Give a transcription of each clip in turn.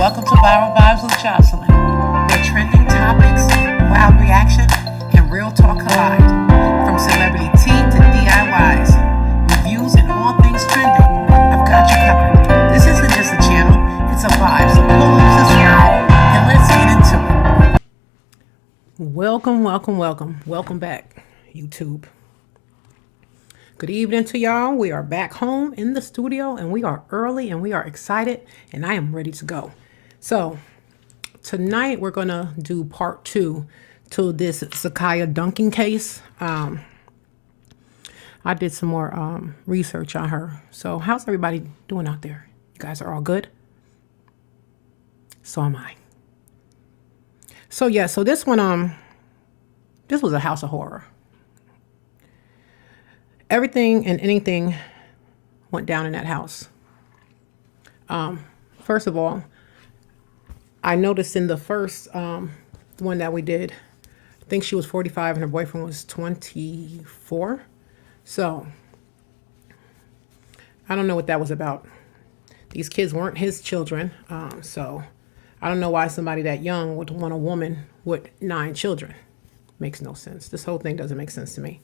Welcome to Viral Vibes with Jocelyn, where trending topics, wild reaction, and real talk collide. From celebrity tea to DIYs, reviews, and all things trending, I've got you covered. This isn't just a channel, it's a vibe, so pull up, subscribe, and let's get into it. Welcome back, YouTube. Good evening to y'all. We are back home in the studio and we are early and we are excited and I am ready to go. So tonight we're going to do part 2 to this Zakiyah Duncan case. I did some more research on her. So how's everybody doing out there? You guys are all good? So am I. So yeah, so this one, this was a house of horror. Everything and anything went down in that house. First of all, I noticed in the first one that we did, I think she was 45 and her boyfriend was 24. So I don't know what that was about. These kids weren't his children. So I don't know why somebody that young would want a woman with 9 children. Makes no sense. This whole thing doesn't make sense to me.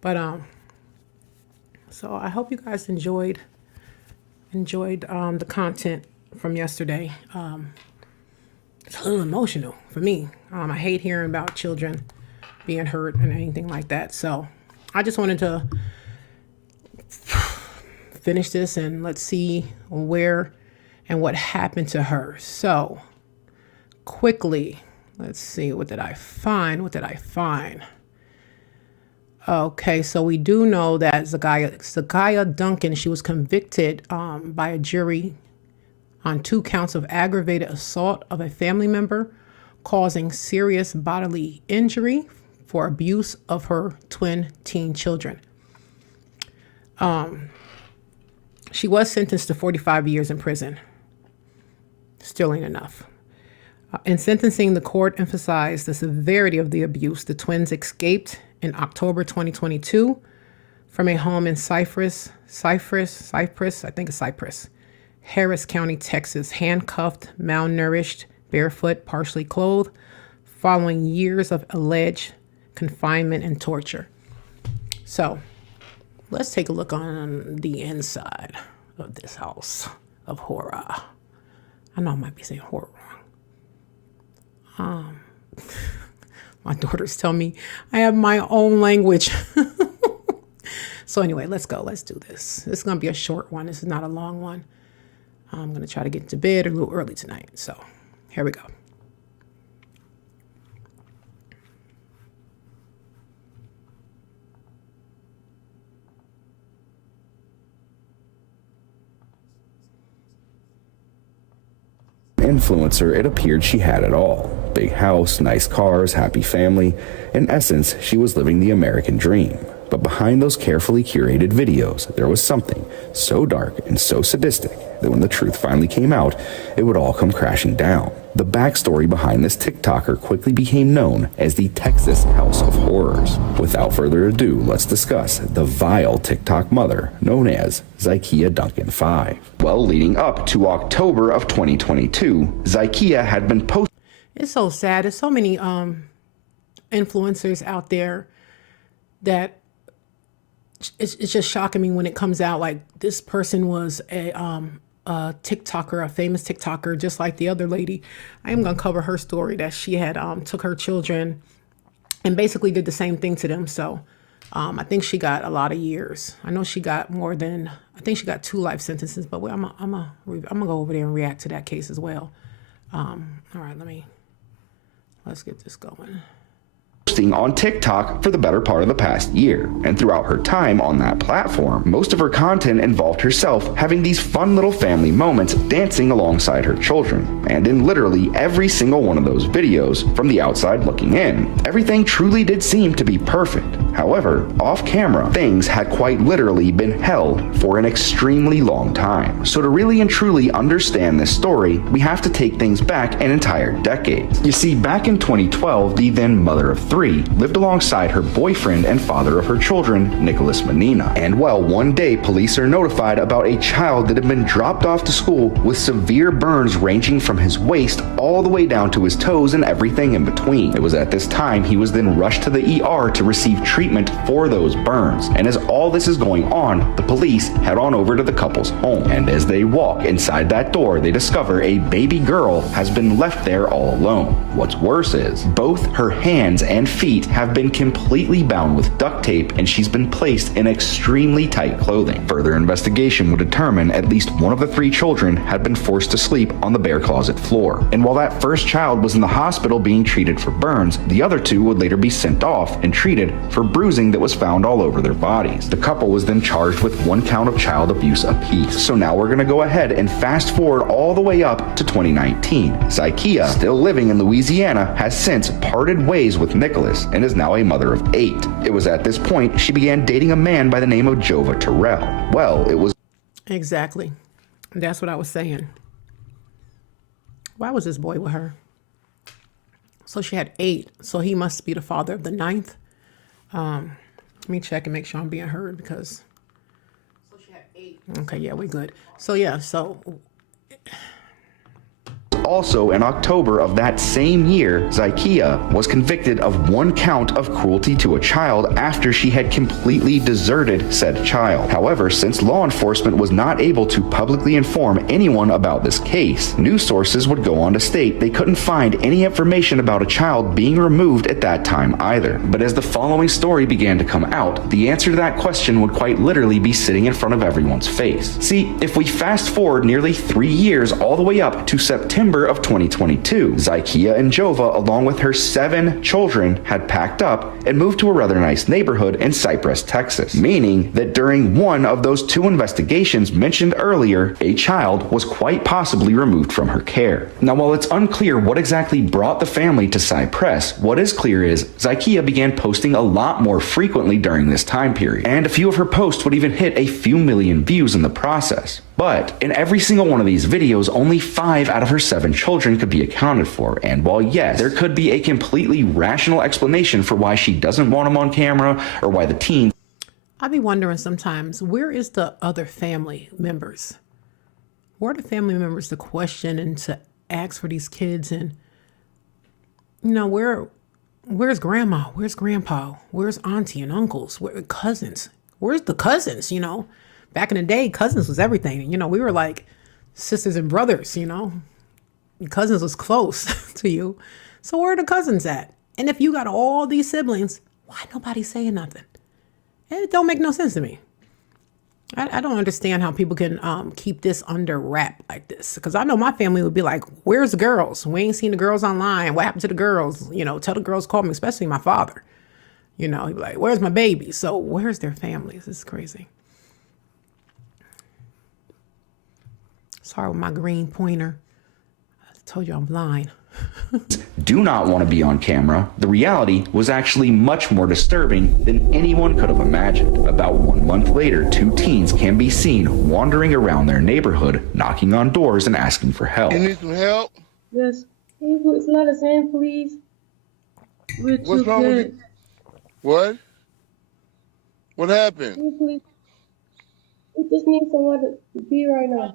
But so I hope you guys enjoyed the content from yesterday. It's a little emotional for me. I hate hearing about children being hurt and anything like that. So I just wanted to finish this and let's see where and what happened to her. So quickly, let's see, what did I find? Okay, so we do know that Zakiyah Duncan, she was convicted by a jury on 2 counts of aggravated assault of a family member causing serious bodily injury for abuse of her twin teen children. She was sentenced to 45 years in prison. Still ain't enough. In sentencing, the court emphasized the severity of the abuse. The twins escaped in October 2022 from a home in Cypress, Harris County, Texas, handcuffed, malnourished, barefoot, partially clothed, following years of alleged confinement and torture. So let's take a look on the inside of this house of horror. I know I might be saying horror wrong. My daughters tell me I have my own language. So anyway, let's go. Let's do this. This is going to be a short one. This is not a long one. I'm going to try to get to bed a little early tonight. So here we go. Influencer, it appeared she had it all. Big house, nice cars, happy family. In essence, she was living the American dream. But behind those carefully curated videos, there was something so dark and so sadistic that when the truth finally came out, it would all come crashing down. The backstory behind this TikToker quickly became known as the Texas House of Horrors. Without further ado, let's discuss the vile TikTok mother known as Zakiyah Duncan 5. Well, leading up to October of 2022, Zakiyah had been posting. It's so sad. There's so many influencers out there that it's just shocking me when it comes out like this person was a TikToker, a famous TikToker, just like the other lady. I am going to cover her story that she had took her children and basically did the same thing to them. So I think she got a lot of years. I know she got more than, I think she got 2 life sentences, but I'm gonna go over there and react to that case as well. All right, let's get this going. On TikTok for the better part of the past year, and throughout her time on that platform, most of her content involved herself having these fun little family moments dancing alongside her children. And in literally every single one of those videos, from the outside looking in, everything truly did seem to be perfect. However, off camera, things had quite literally been hell for an extremely long time. So to really and truly understand this story, we have to take things back an entire decade. You see, back in 2012, the then mother of 3 23, lived alongside her boyfriend and father of her children, Nicholas Menina. And well, one day police are notified about a child that had been dropped off to school with severe burns ranging from his waist all the way down to his toes and everything in between. It was at this time he was then rushed to the ER to receive treatment for those burns. And as all this is going on, the police head on over to the couple's home. And as they walk inside that door, they discover a baby girl has been left there all alone. What's worse is, both her hands and feet have been completely bound with duct tape, and she's been placed in extremely tight clothing. Further investigation would determine at least one of the 3 children had been forced to sleep on the bare closet floor. And while that first child was in the hospital being treated for burns, the other 2 would later be sent off and treated for bruising that was found all over their bodies. The couple was then charged with 1 count of child abuse apiece. So now we're gonna go ahead and fast forward all the way up to 2019. Zakiyah, still living in Louisiana, has since parted ways with Nicholas and is now a mother of 8. It was at this point she began dating a man by the name of Jova Terrell. Well, it was Exactly. That's what I was saying. Why was this boy with her? So she had 8. So he must be the father of the 9th. Let me check and make sure I'm being heard because. So she had 8. Okay, yeah, we're good. So yeah, so. Also, in October of that same year, Zakiyah was convicted of 1 count of cruelty to a child after she had completely deserted said child. However, since law enforcement was not able to publicly inform anyone about this case, news sources would go on to state they couldn't find any information about a child being removed at that time either. But as the following story began to come out, the answer to that question would quite literally be sitting in front of everyone's face. See, if we fast forward nearly 3 years all the way up to September of 2022, Zakiyah and Jova, along with her 7 children, had packed up and moved to a rather nice neighborhood in Cypress, Texas, meaning that during one of those 2 investigations mentioned earlier, a child was quite possibly removed from her care. Now, while it's unclear what exactly brought the family to Cypress, what is clear is Zakiyah began posting a lot more frequently during this time period, and a few of her posts would even hit a few million views in the process. But in every single one of these videos, only 5 out of her 7 children could be accounted for. And while yes, there could be a completely rational explanation for why she doesn't want them on camera or why the teen. I be wondering sometimes, where is the other family members? Where are the family members to question and to ask for these kids? And, you know, where's grandma? Where's grandpa? Where's auntie and uncles? Where cousins? Where's the cousins, you know? Back in the day, cousins was everything. You know, we were like sisters and brothers, you know. Your cousins was close to you. So where are the cousins at? And if you got all these siblings, why nobody saying nothing? It don't make no sense to me. I don't understand how people can keep this under wrap like this. Because I know my family would be like, where's the girls? We ain't seen the girls online. What happened to the girls? You know, tell the girls call me, especially my father. You know, he'd be like, where's my baby? So where's their families? It's crazy. Sorry with my green pointer. I told you I'm blind. Do not want to be on camera. The reality was actually much more disturbing than anyone could have imagined. About 1 month later, 2 teens can be seen wandering around their neighborhood, knocking on doors and asking for help. You need some help? Yes. Can you put some lettuce in, please? We're too What's wrong with good. you? What? What happened? Can you please? We just need somewhere to be right now.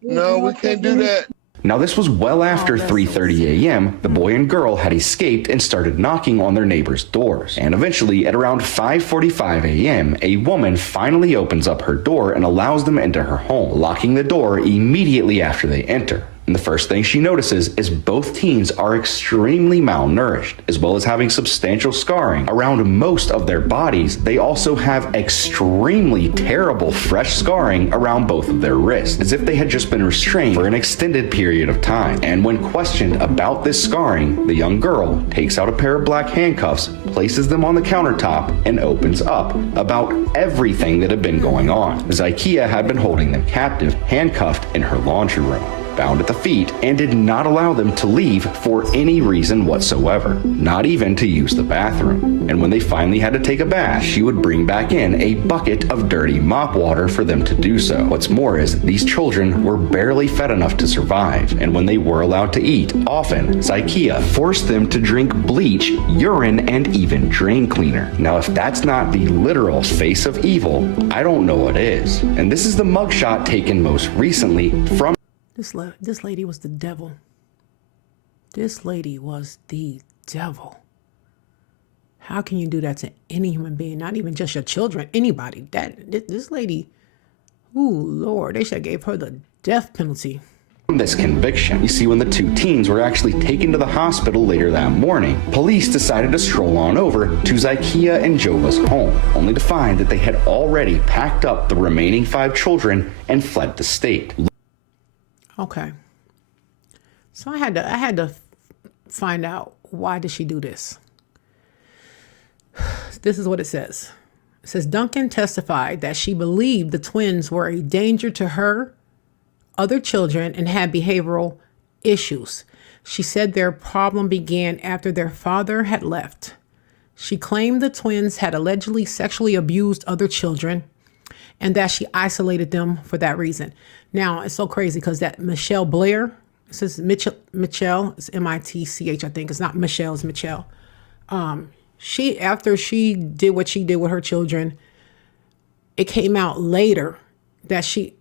No, we can't do that. Now, this was well after 3:30 a.m. The boy and girl had escaped and started knocking on their neighbors' doors. And eventually, at around 5:45 a.m., a woman finally opens up her door and allows them into her home, locking the door immediately after they enter. And the first thing she notices is both teens are extremely malnourished, as well as having substantial scarring around most of their bodies. They also have extremely terrible fresh scarring around both of their wrists, as if they had just been restrained for an extended period of time. And when questioned about this scarring, the young girl takes out a pair of black handcuffs, places them on the countertop, and opens up about everything that had been going on. Zakiyah had been holding them captive, handcuffed in her laundry room. bound at the feet, and did not allow them to leave for any reason whatsoever, not even to use the bathroom. And when they finally had to take a bath, she would bring back in a bucket of dirty mop water for them to do so. What's more is these children were barely fed enough to survive, and when they were allowed to eat, often Zakiyah forced them to drink bleach, urine, and even drain cleaner. Now, if that's not the literal face of evil, I don't know what is. And this is the mugshot taken most recently from This lady was the devil. This lady was the devil. How can you do that to any human being? Not even just your children, anybody. This lady, ooh, Lord, they should have gave her the death penalty. this conviction. You see, when the two teens were actually taken to the hospital later that morning, police decided to stroll on over to Zakiyah and Jova's home, only to find that they had already packed up the remaining 5 children and fled the state. Okay. So I had to find out, why did she do this? This is what it says. It says Duncan testified that she believed the twins were a danger to her, other children, and had behavioral issues. She said their problem began after their father had left. She claimed the twins had allegedly sexually abused other children and that she isolated them for that reason. Now, it's so crazy because that Michelle Blair, it says Michelle, it's M-I-T-C-H, I think. It's not Michelle, it's Michelle. After she did what she did with her children, it came out later that she...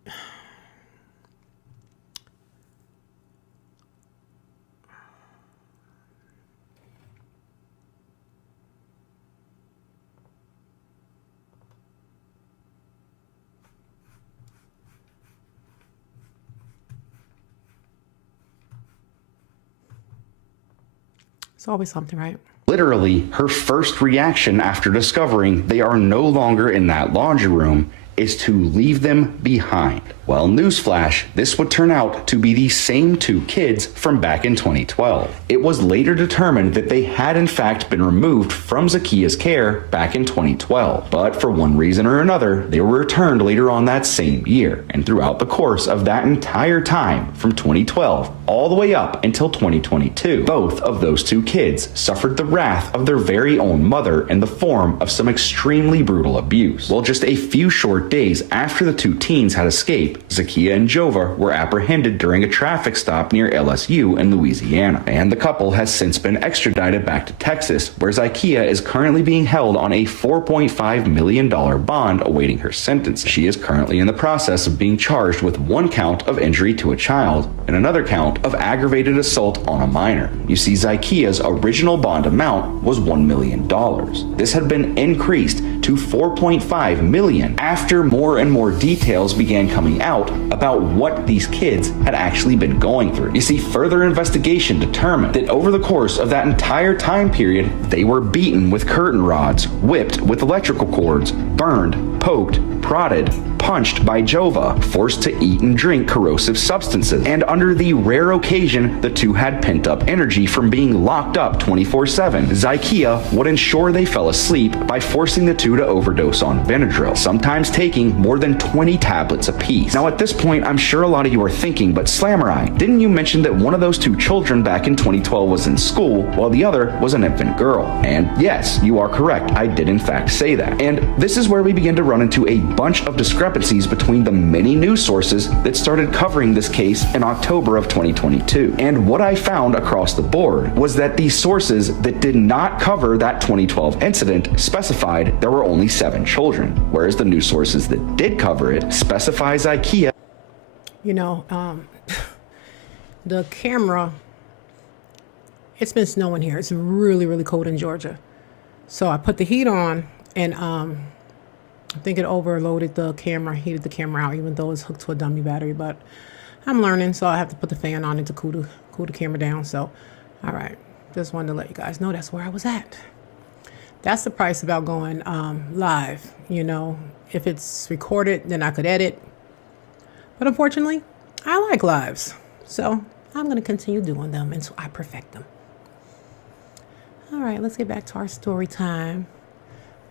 It's always something, right? Literally, her first reaction after discovering they are no longer in that laundry room is to leave them behind. Well, newsflash, this would turn out to be the same 2 kids from back in 2012. It was later determined that they had in fact been removed from Zakiyah's care back in 2012, but for one reason or another, they were returned later on that same year. And throughout the course of that entire time, from 2012 all the way up until 2022, both of those 2 kids suffered the wrath of their very own mother in the form of some extremely brutal abuse. Well, just a few short days after the 2 teens had escaped, Zakiyah and Jova were apprehended during a traffic stop near LSU in Louisiana, and the couple has since been extradited back to Texas, where Zakiyah is currently being held on a $4.5 million bond awaiting her sentence. She is currently in the process of being charged with 1 count of injury to a child and another count of aggravated assault on a minor. You see, Zakiyah's original bond amount was $1 million. This had been increased to $4.5 million after more and more details began coming out about what these kids had actually been going through. You see, further investigation determined that over the course of that entire time period, they were beaten with curtain rods, whipped with electrical cords, burned, poked, prodded, punched by Jova, forced to eat and drink corrosive substances, and under the rare occasion the 2 had pent-up energy from being locked up 24/7, Zakiyah would ensure they fell asleep by forcing the 2 to overdose on Benadryl, sometimes taking more than 20 tablets apiece. Now at this point, I'm sure a lot of you are thinking, but Slamurai, didn't you mention that one of those 2 children back in 2012 was in school while the other was an infant girl? And yes, you are correct, I did in fact say that. And this is where we begin to run into a bunch of discrepancies between the many news sources that started covering this case in October of 2022. And what I found across the board was that the sources that did not cover that 2012 incident specified there were only 7 children, whereas the news sources that did cover it specify Zakiyah. You know, the camera, it's been snowing here. It's really, really cold in Georgia. So I put the heat on and I think it overloaded the camera, heated the camera out, even though it's hooked to a dummy battery. But I'm learning, so I have to put the fan on it to cool the camera down. So, all right, just wanted to let you guys know that's where I was at. That's the price about going live. You know, if it's recorded, then I could edit. But unfortunately, I like lives. So I'm going to continue doing them until I perfect them. All right, let's get back to our story time.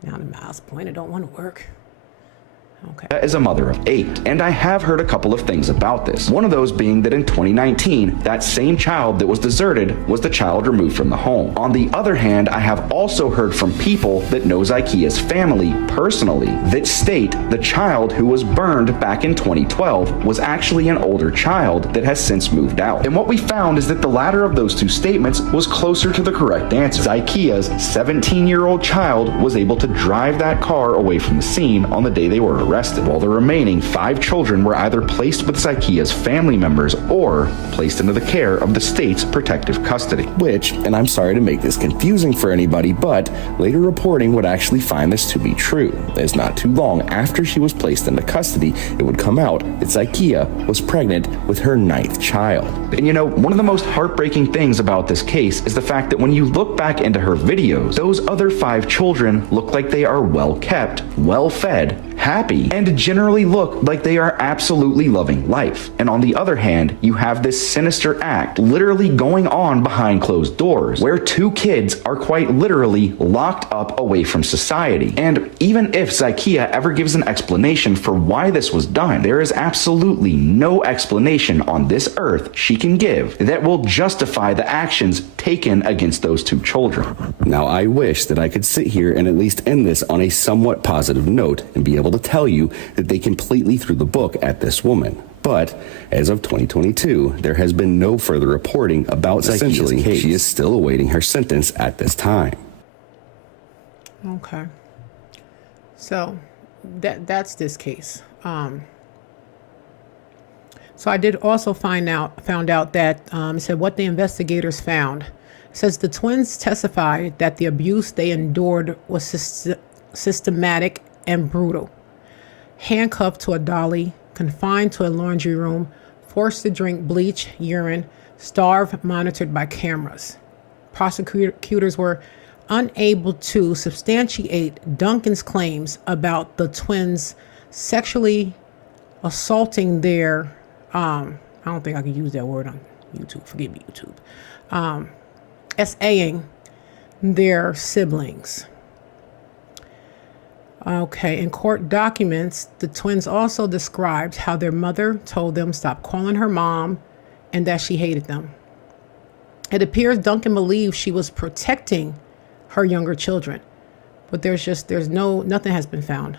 Now the mouse pointer don't want to work. Okay. Is a mother of 8, and I have heard a couple of things about this. One of those being that in 2019, that same child that was deserted was the child removed from the home. On the other hand, I have also heard from people that know Zakiyah's family personally that state the child who was burned back in 2012 was actually an older child that has since moved out. And what we found is that the latter of those two statements was closer to the correct answer. Zakiyah's 17-year-old child was able to drive that car away from the scene on the day they were arrested, while the remaining 5 children were either placed with Zakiyah's family members or placed into the care of the state's protective custody. Which, and I'm sorry to make this confusing for anybody, but later reporting would actually find this to be true, as not too long after she was placed into custody, it would come out that Zakiyah was pregnant with her 9th child. And you know, one of the most heartbreaking things about this case is the fact that when you look back into her videos, those other 5 children look like they are well kept, well fed, happy, and generally look like they are absolutely loving life. And on the other hand, you have this sinister act literally going on behind closed doors, where 2 kids are quite literally locked up away from society. And even if Zakiyah ever gives an explanation for why this was done, there is absolutely no explanation on this earth she can give that will justify the actions taken against those 2 children. Now, I wish that I could sit here and at least end this on a somewhat positive note and be able to tell you that they completely threw the book at this woman. But as of 2022, there has been no further reporting about Zakiyah's case. She is still awaiting her sentence at this time. Okay. So that's this case. So I did also found out that it said what the investigators found. It says the twins testified that the abuse they endured was systematic and brutal. Handcuffed to a dolly, confined to a laundry room, forced to drink bleach, urine, starved, monitored by cameras. Prosecutors were unable to substantiate Duncan's claims about the twins sexually assaulting their, I don't think I can use that word on YouTube, forgive me, YouTube, SAing their siblings. Okay, in court documents, the twins also described how their mother told them stop calling her mom and that she hated them. It appears Duncan believed she was protecting her younger children, but nothing has been found.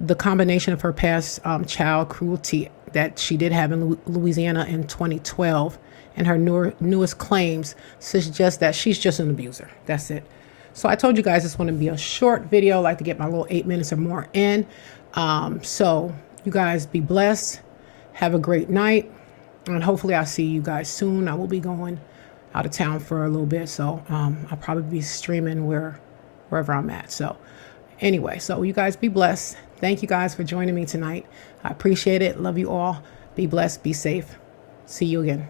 The combination of her past child cruelty that she did have in Louisiana in 2012 and her newest claims suggest that she's just an abuser. That's it. So I told you guys this one to be a short video. I like to get my little 8 minutes or more in. So you guys be blessed. Have a great night. And hopefully I'll see you guys soon. I will be going out of town for a little bit. So I'll probably be streaming wherever I'm at. So anyway, so you guys be blessed. Thank you guys for joining me tonight. I appreciate it. Love you all. Be blessed. Be safe. See you again.